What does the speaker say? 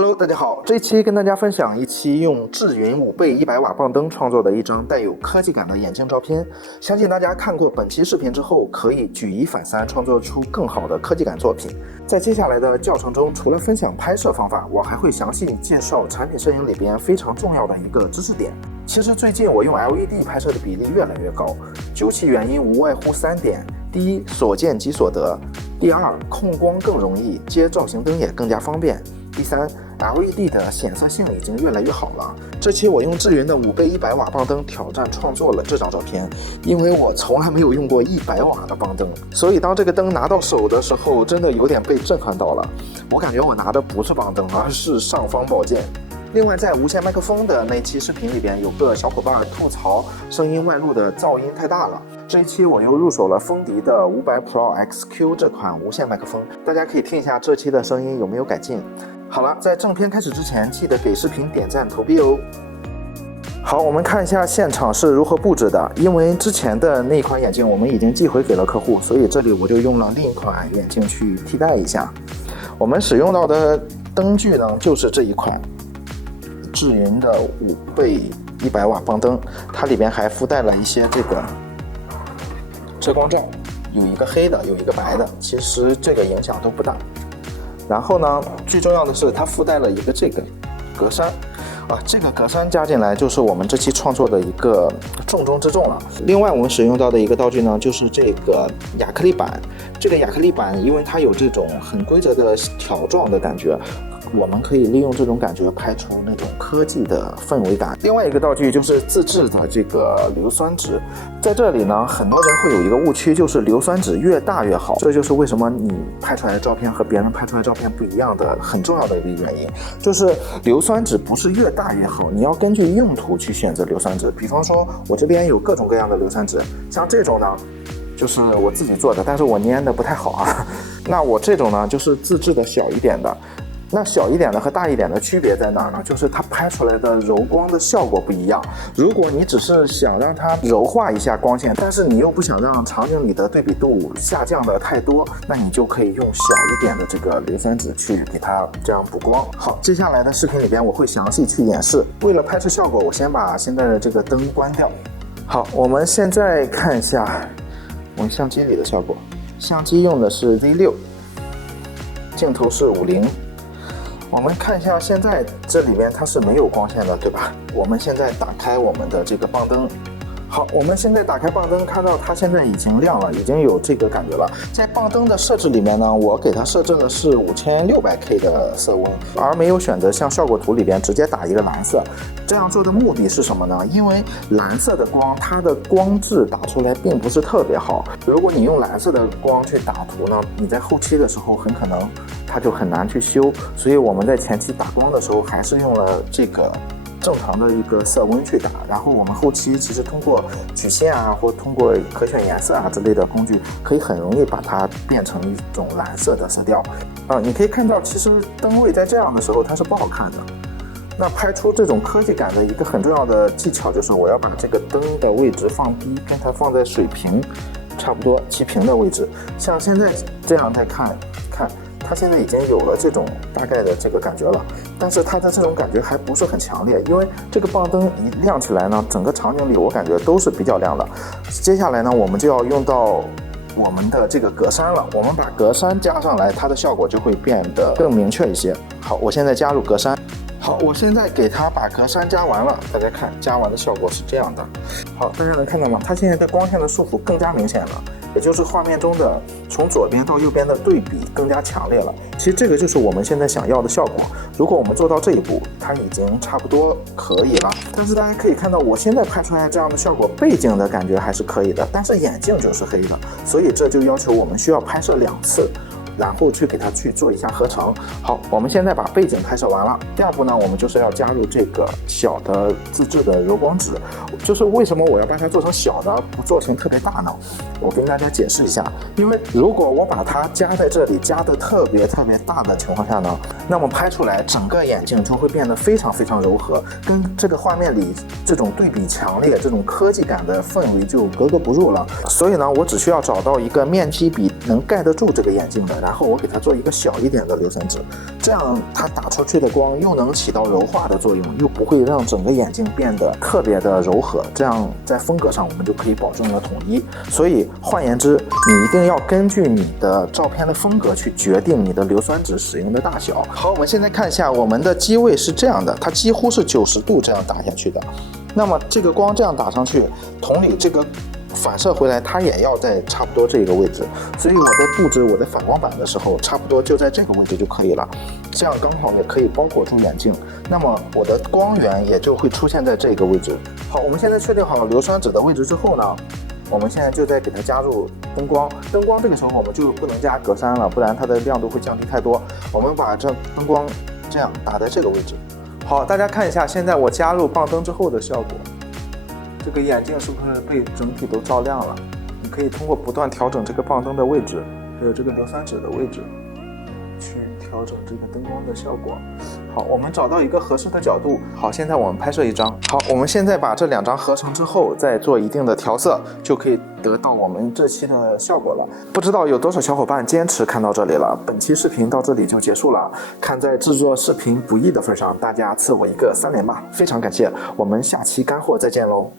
Hello， 大家好，这一期跟大家分享一期用智云5倍100瓦棒灯创作的一张带有科技感的眼镜照片。相信大家看过本期视频之后，可以举一反三，创作出更好的科技感作品。在接下来的教程中，除了分享拍摄方法，我还会详细介绍产品摄影里边非常重要的一个知识点。其实最近我用 LED 拍摄的比例越来越高，究其原因无外乎3点：第一，所见即所得；第二，控光更容易，接造型灯也更加方便；第三， LED 的显色性已经越来越好了。这期我用智云的5倍100瓦棒灯挑战创作了这张照片，因为我从来没有用过100瓦的棒灯，所以当这个灯拿到手的时候，真的有点被震撼到了。我感觉我拿的不是棒灯，而是尚方宝剑。另外，在无线麦克风的那期视频里边，有个小伙伴吐槽声音外露的噪音太大了。这一期我又入手了风迪的500 Pro XQ 这款无线麦克风，大家可以听一下这期的声音有没有改进。好了，在正片开始之前，记得给视频点赞投币哦。好，我们看一下现场是如何布置的。因为之前的那款眼镜我们已经寄回给了客户，所以这里我就用了另一款眼镜去替代一下。我们使用到的灯具呢，就是这一款智云的5倍100瓦棒灯，它里边还附带了一些这个遮光罩，有一个黑的，有一个白的，其实这个影响都不大。然后呢，最重要的是它附带了一个这个格栅这个格栅加进来就是我们这期创作的一个重中之重了。另外我们使用到的一个道具呢，就是这个亚克力板。这个亚克力板因为它有这种很规则的条状的感觉，我们可以利用这种感觉拍出那种科技的氛围感。另外一个道具就是自制的这个硫酸纸，在这里呢，很多人会有一个误区，就是硫酸纸越大越好，这就是为什么你拍出来的照片和别人拍出来的照片不一样的很重要的一个原因，就是硫酸纸不是越大越好，你要根据用途去选择硫酸纸。比方说我这边有各种各样的硫酸纸，像这种呢就是我自己做的，但是我粘的不太好啊。那我这种呢就是自制的小一点的。那小一点的和大一点的区别在哪儿呢？就是它拍出来的柔光的效果不一样。如果你只是想让它柔化一下光线，但是你又不想让场景里的对比度下降的太多，那你就可以用小一点的这个硫酸纸去给它这样补光。好，接下来的视频里边我会详细去演示。为了拍摄效果，我先把现在的这个灯关掉。好，我们现在看一下我们相机里的效果。相机用的是 Z6， 镜头是50。我们看一下，现在这里面它是没有光线的，对吧？我们现在打开我们的这个棒灯。好，我们现在打开棒灯，看到它现在已经亮了，已经有这个感觉了。在棒灯的设置里面呢，我给它设置的是5600K 的色温，而没有选择像效果图里边直接打一个蓝色。这样做的目的是什么呢？因为蓝色的光，它的光质打出来并不是特别好。如果你用蓝色的光去打图呢，你在后期的时候很可能它就很难去修。所以我们在前期打光的时候，还是用了这个正常的一个色温去打，然后我们后期其实通过曲线啊，或通过可选颜色啊之类的工具，可以很容易把它变成一种蓝色的色调。你可以看到，其实灯位在这样的时候它是不好看的。那拍出这种科技感的一个很重要的技巧，就是我要把这个灯的位置放低，跟它放在水平差不多齐平的位置。像现在这样再看，它现在已经有了这种大概的这个感觉了，但是它的这种感觉还不是很强烈，因为这个棒灯一亮起来呢，整个场景里我感觉都是比较亮的。接下来呢，我们就要用到我们的这个格栅了，我们把格栅加上来，它的效果就会变得更明确一些。好，我现在加入格栅。好，我现在给它把格栅加完了，大家看加完的效果是这样的。好，大家能看到吗？它现在的光线的束缚更加明显了，也就是画面中的从左边到右边的对比更加强烈了。其实这个就是我们现在想要的效果。如果我们做到这一步，它已经差不多可以了。但是大家可以看到，我现在拍出来这样的效果，背景的感觉还是可以的，但是眼镜就是黑的，所以这就要求我们需要拍摄2次。然后去给它去做一下合成。好，我们现在把背景拍摄完了。第二步呢，我们就是要加入这个小的自制的柔光纸。就是为什么我要把它做成小的，不做成特别大呢？我跟大家解释一下。因为如果我把它加在这里，加的特别大的情况下呢，那么拍出来整个眼镜就会变得非常柔和，跟这个画面里这种对比强烈、这种科技感的氛围就格格不入了。所以呢，我只需要找到一个面积比能盖得住这个眼镜的，然后我给它做一个小一点的硫酸纸，这样它打出去的光又能起到柔化的作用，又不会让整个眼镜变得特别的柔和，这样在风格上我们就可以保证了统一。所以换言之，你一定要根据你的照片的风格去决定你的硫酸纸使用的大小。好，我们现在看一下我们的机位是这样的，它几乎是90度这样打下去的。那么这个光这样打上去，同理这个反射回来它也要在差不多这个位置，所以我在布置我的反光板的时候，差不多就在这个位置就可以了，这样刚好也可以包裹住眼镜，那么我的光源也就会出现在这个位置。好，我们现在确定好硫酸纸的位置之后呢，我们现在就再给它加入灯光。灯光这个时候我们就不能加格栅了，不然它的亮度会降低太多。我们把这灯光这样打在这个位置。好，大家看一下，现在我加入棒灯之后的效果，这个眼镜是不是被整体都照亮了？你可以通过不断调整这个棒灯的位置，还有这个硫酸纸的位置，去调整这个灯光的效果。好，我们找到一个合适的角度。好，现在我们拍摄一张。好，我们现在把这2张合成之后，再做一定的调色，就可以得到我们这期的效果了。不知道有多少小伙伴坚持看到这里了，本期视频到这里就结束了。看在制作视频不易的份上，大家赐我一个3连吧，非常感谢。我们下期干货再见喽。